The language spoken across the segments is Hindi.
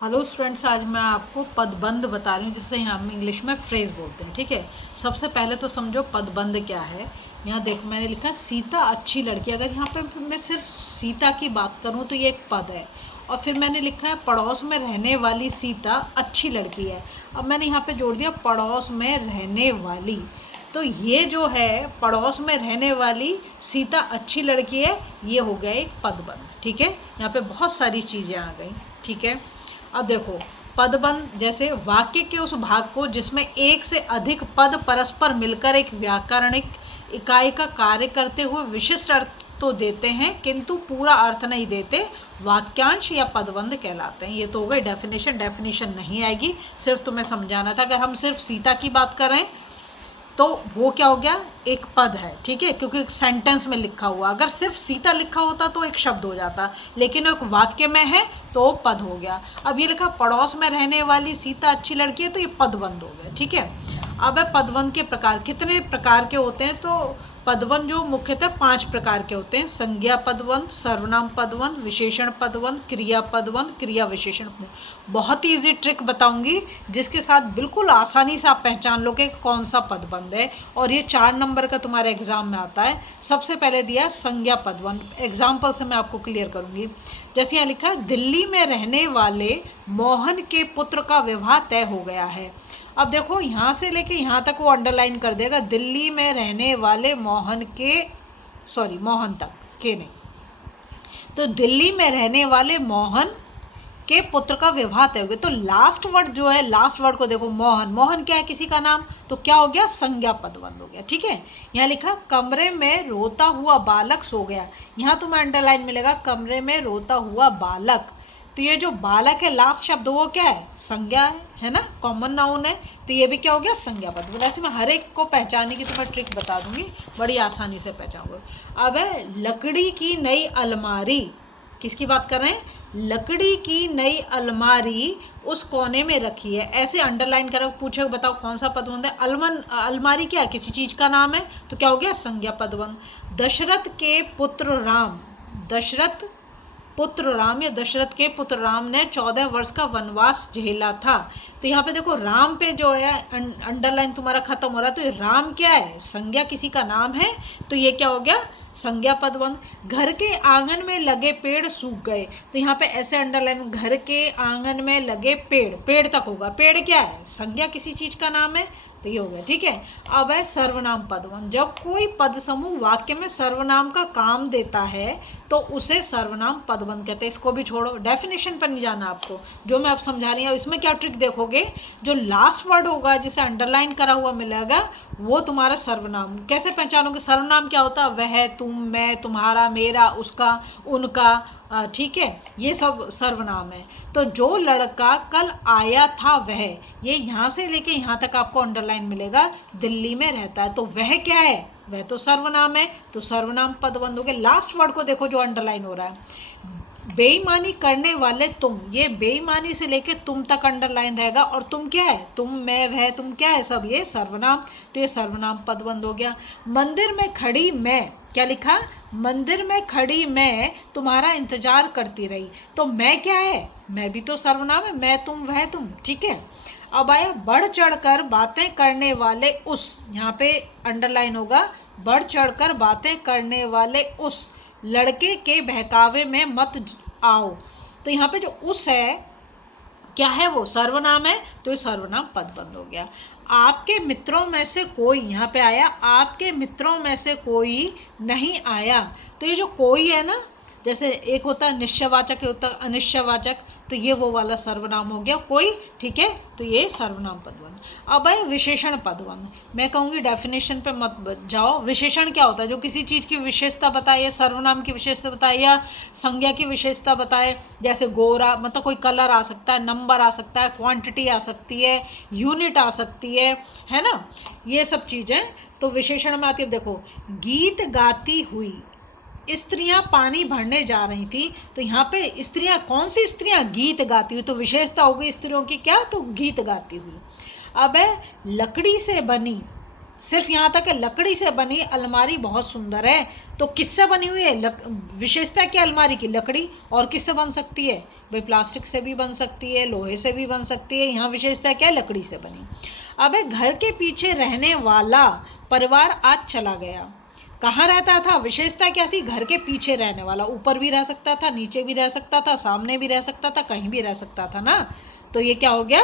हेलो स्टूडेंट्स, आज मैं आपको पदबंध बता रही हूँ जिसे हम इंग्लिश में फ्रेज बोलते हैं। ठीक है, सबसे पहले तो समझो पदबंध क्या है। यहाँ देखो मैंने लिखा सीता अच्छी लड़की। अगर यहाँ पे मैं सिर्फ सीता की बात करूँ तो ये एक पद है। और फिर मैंने लिखा है पड़ोस में रहने वाली सीता अच्छी लड़की है। अब मैंने यहाँ पे जोड़ दिया पड़ोस में रहने वाली। तो ये जो है पड़ोस में रहने वाली सीता अच्छी लड़की है, ये हो गया एक पदबंध। ठीक है, यहाँ पे बहुत सारी चीज़ें आ गई। ठीक है, अब देखो पदबंध जैसे वाक्य के उस भाग को जिसमें एक से अधिक पद परस्पर मिलकर एक व्याकरणिक इकाई का कार्य करते हुए विशिष्ट अर्थ तो देते हैं किंतु पूरा अर्थ नहीं देते, वाक्यांश या पदबंध कहलाते हैं। ये तो हो गई डेफिनेशन। डेफिनेशन नहीं आएगी, सिर्फ तुम्हें समझाना था। अगर हम सिर्फ सीता की बात करें तो वो क्या हो गया, एक पद है। ठीक है, क्योंकि एक सेंटेंस में लिखा हुआ। अगर सिर्फ सीता लिखा होता तो एक शब्द हो जाता, लेकिन एक वाक्य में है तो पद हो गया। अब ये लिखा पड़ोस में रहने वाली सीता अच्छी लड़की है, तो ये पदबंध हो गया। ठीक है, अब है पदबंध के प्रकार। कितने प्रकार के होते हैं? तो पदबंध जो मुख्यतः 5 प्रकार के होते हैं: संज्ञा पदबंध, सर्वनाम पदबंध, विशेषण पदबंध, क्रिया पदबंध, क्रिया विशेषण पदबंध। बहुत ही ईजी ट्रिक बताऊंगी जिसके साथ बिल्कुल आसानी से आप पहचान लोगे कि कौन सा पदबंध है। और ये 4 नंबर का तुम्हारे एग्जाम में आता है। सबसे पहले दिया संज्ञा पदबंध। एग्जाम्पल से मैं आपको क्लियर करूंगी। जैसे यहाँ लिखा है दिल्ली में रहने वाले मोहन के पुत्र का विवाह तय हो गया है। अब देखो यहाँ से लेके यहाँ तक वो अंडरलाइन कर देगा, दिल्ली में रहने वाले मोहन तक के नहीं, तो दिल्ली में रहने वाले मोहन के पुत्र का विवाह तय हो गया। तो लास्ट वर्ड जो है, लास्ट वर्ड को देखो, मोहन। मोहन क्या है? किसी का नाम। तो क्या हो गया? संज्ञा पदबंध हो गया। ठीक है, यहाँ लिखा कमरे में रोता हुआ बालक सो गया। यहाँ तुम्हें अंडरलाइन मिलेगा कमरे में रोता हुआ बालक। तो ये जो बालक है लास्ट शब्द वो क्या है? संज्ञा है ना, कॉमन नाउन है। तो ये भी क्या हो गया? संज्ञा पद। वैसे मैं हर एक को पहचानने की तुम्हें ट्रिक बता दूंगी, बड़ी आसानी से पहचानोगे। अब है लकड़ी की नई अलमारी। किसकी बात कर रहे हैं? लकड़ी की नई अलमारी उस कोने में रखी है। ऐसे अंडरलाइन करो, पूछे बताओ कौन सा पदबंध है? अलमारी क्या है? किसी चीज का नाम है, तो क्या हो गया? संज्ञा पदबंध। दशरथ के पुत्र राम, दशरथ पुत्र राम या दशरथ के पुत्र राम ने 14 वर्ष का वनवास झेला था। तो यहाँ पे देखो राम पे जो है अंडरलाइन तुम्हारा खत्म हो रहा है। तो ये राम क्या है? संज्ञा, किसी का नाम है। तो ये क्या हो गया? संज्ञा पदबंध। घर के आंगन में लगे पेड़ सूख गए। तो यहाँ पे ऐसे अंडरलाइन, घर के आंगन में लगे पेड़, पेड़ तक होगा। पेड़ क्या है? संज्ञा, किसी चीज का नाम है। तो ये हो गया। ठीक है, अब है सर्वनाम पदबंध। जब कोई पद समूह वाक्य में सर्वनाम का काम देता है तो उसे सर्वनाम पदबंध कहते हैं। इसको भी छोड़ो, डेफिनेशन पर नहीं जाना आपको, जो मैं अब समझा रही हूँ। इसमें क्या ट्रिक देखोगे, जो लास्ट वर्ड होगा जिसे अंडरलाइन करा हुआ मिलेगा वो तुम्हारा सर्वनाम। कैसे पहचानोगे? सर्वनाम क्या होता है? वह, तुम, मैं, तुम्हारा, मेरा, उसका, उनका। ठीक है, ये सब सर्वनाम है। तो जो लड़का कल आया था वह, ये यहाँ से लेके यहाँ तक आपको अंडरलाइन मिलेगा, दिल्ली में रहता है। तो वह क्या है? वह तो सर्वनाम है। तो सर्वनाम पदबंध हो गए। लास्ट वर्ड को देखो जो अंडरलाइन हो रहा है, बेईमानी करने वाले तुम। ये बेईमानी से लेके तुम तक अंडरलाइन रहेगा। और तुम क्या है? तुम, मैं, वह, तुम क्या है? सब ये सर्वनाम। तो ये सर्वनाम पदबंध हो गया। मंदिर में खड़ी मैं, क्या लिखा? मंदिर में खड़ी मैं तुम्हारा इंतजार करती रही। तो मैं क्या है? मैं भी तो सर्वनाम है। मैं, तुम, वह, तुम। ठीक है, अब आया बढ़ चढ़कर बातें करने वाले उस। यहाँ पे अंडरलाइन होगा, बढ़ चढ़कर बातें करने वाले उस लड़के के बहकावे में मत आओ। तो यहाँ पे जो उस है क्या है? वो सर्वनाम है। तो ये सर्वनाम पदबंध हो गया। आपके मित्रों में से कोई, यहाँ पे आया आपके मित्रों में से कोई नहीं आया। तो ये जो कोई है ना, जैसे एक होता है निश्चयवाचक, एक होता है अनिश्चयवाचक, तो ये वो वाला सर्वनाम हो गया कोई। ठीक है, तो ये सर्वनाम पदबंध। अब है विशेषण पदबंध। मैं कहूँगी डेफिनेशन पे मत जाओ। विशेषण क्या होता है? जो किसी चीज़ की विशेषता बताए, या सर्वनाम की विशेषता बताए, या संज्ञा की विशेषता बताए। जैसे गोरा, मतलब कोई कलर आ सकता है, नंबर आ सकता है, क्वांटिटी आ सकती है, यूनिट आ सकती है ना, ये सब चीज़ें तो विशेषण में आती है। देखो, गीत गाती हुई स्त्रियां पानी भरने जा रही थी। तो यहाँ पे स्त्रियां, कौन सी स्त्रियां? गीत गाती हुई। तो विशेषता होगी स्त्रियों की क्या? तो गीत गाती हुई। अब है लकड़ी से बनी सिर्फ यहाँ तक है लकड़ी से बनी अलमारी बहुत सुंदर है। तो किससे बनी हुई है? विशेषता क्या अलमारी की? लकड़ी। और किससे बन सकती है भाई? प्लास्टिक से भी बन सकती है, लोहे से भी बन सकती है। यहाँ विशेषता क्या है? लकड़ी से बनी। अब घर के पीछे रहने वाला परिवार आज चला गया। कहाँ रहता था? विशेषता क्या थी? घर के पीछे रहने वाला। ऊपर भी रह सकता था, नीचे भी रह सकता था, सामने भी रह सकता था, कहीं भी रह सकता था ना। तो ये क्या हो गया?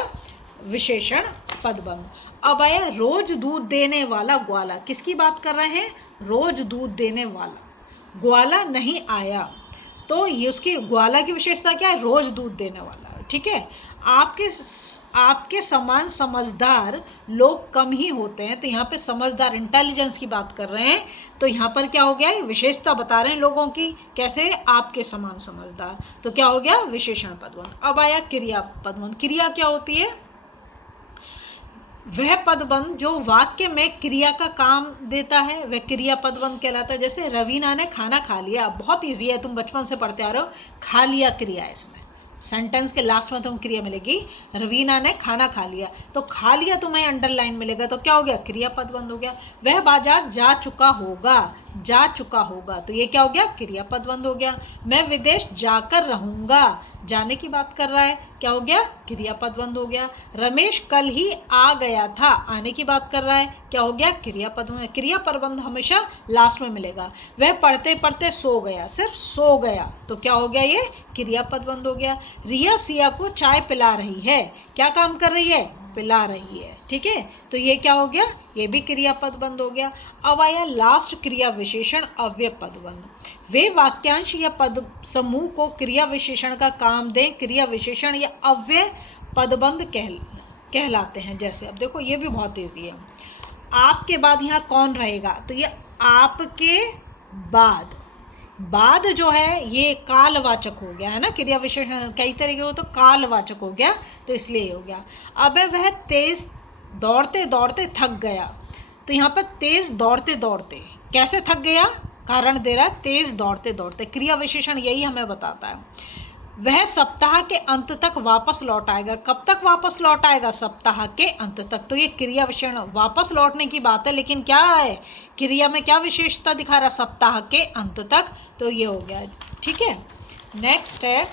विशेषण पदबंध। अब आया रोज दूध देने वाला ग्वाला। किसकी बात कर रहे हैं? रोज दूध देने वाला। ग्वाला नहीं आया, तो ये उसकी ग्वाला की विशेषता क्या है? रोज दूध देने वाला। ठीक है। आपके समान समझदार लोग कम ही होते हैं। तो यहाँ पे समझदार, इंटेलिजेंस की बात कर रहे हैं। तो यहाँ पर क्या हो गया? विशेषता बता रहे हैं लोगों की। कैसे? आपके समान समझदार। तो क्या हो गया? विशेषण पदबंध। अब आया क्रिया पदबंध। क्रिया क्या होती है? वह पदबंध जो वाक्य में क्रिया का काम देता है वह क्रिया पदबंध कहलाता है। जैसे रवीना ने खाना खा लिया। बहुत इजी है, तुम बचपन से पढ़ते आ रहे हो। खा लिया क्रिया है इसमें। सेंटेंस के लास्ट में तुम क्रिया मिलेगी। रवीना ने खाना खा लिया, तो खा लिया तुम्हें अंडरलाइन मिलेगा। तो क्या हो गया? क्रिया पदबंध हो गया। वह बाजार जा चुका होगा। जा चुका होगा, तो ये क्या हो गया? क्रिया पदबंध हो गया। मैं विदेश जाकर रहूँगा। जाने की बात कर रहा है, क्या हो गया? क्रिया पदबंध हो गया। रमेश कल ही आ गया था। आने की बात कर रहा है, क्या हो गया? क्रिया पदबंध। क्रिया पदबंध हमेशा लास्ट में मिलेगा। वह पढ़ते पढ़ते सो गया। सिर्फ सो गया, तो क्या हो गया? ये क्रिया पदबंध हो गया। रिया सिया को चाय पिला रही है। क्या काम कर रही है? पिला रही है। ठीक है, तो ये क्या हो गया? ये भी क्रिया पदबंध हो गया। अब आया लास्ट क्रिया विशेषण अव्यय पदबंध। वे वाक्यांश या पद समूह को क्रिया विशेषण का काम दें, क्रिया विशेषण या अव्यय पदबंध कहलाते हैं। जैसे अब देखो, ये भी बहुत ईजी है। आपके बाद यहाँ कौन रहेगा? तो ये आपके बाद जो है ये कालवाचक हो गया है ना। क्रिया विशेषण कई तरीके हो, तो कालवाचक हो गया, तो इसलिए हो गया। अब वह तेज दौड़ते दौड़ते थक गया। तो यहाँ पर तेज दौड़ते दौड़ते कैसे थक गया? कारण दे रहा है तेज दौड़ते दौड़ते। क्रिया विशेषण यही हमें बताता है। वह सप्ताह के अंत तक वापस लौट आएगा। कब तक वापस लौट आएगा? सप्ताह के अंत तक। तो ये क्रिया विशेषण वापस लौटने की बात है, लेकिन क्या है? क्रिया में क्या विशेषता दिखा रहा? सप्ताह के अंत तक। तो ये हो गया। ठीक है, नेक्स्ट है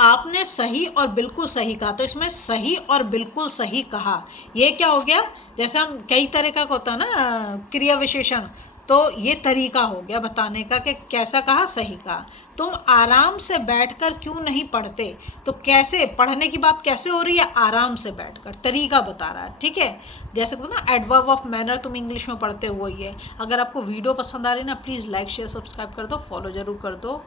आपने सही और बिल्कुल सही कहा। तो इसमें सही और बिल्कुल सही कहा, ये क्या हो गया? जैसे हम कई तरह का होता है ना क्रिया विशेषण, तो ये तरीका हो गया बताने का कि कैसा कहा? सही कहा। तुम आराम से बैठकर क्यों नहीं पढ़ते? तो कैसे पढ़ने की बात कैसे हो रही है? आराम से बैठकर, तरीका बता रहा है। ठीक है, जैसे ना एडवर्ब ऑफ मैनर तुम इंग्लिश में पढ़ते हो वही है। अगर आपको वीडियो पसंद आ रही है ना, प्लीज़ लाइक शेयर सब्सक्राइब कर दो, फॉलो जरूर कर दो।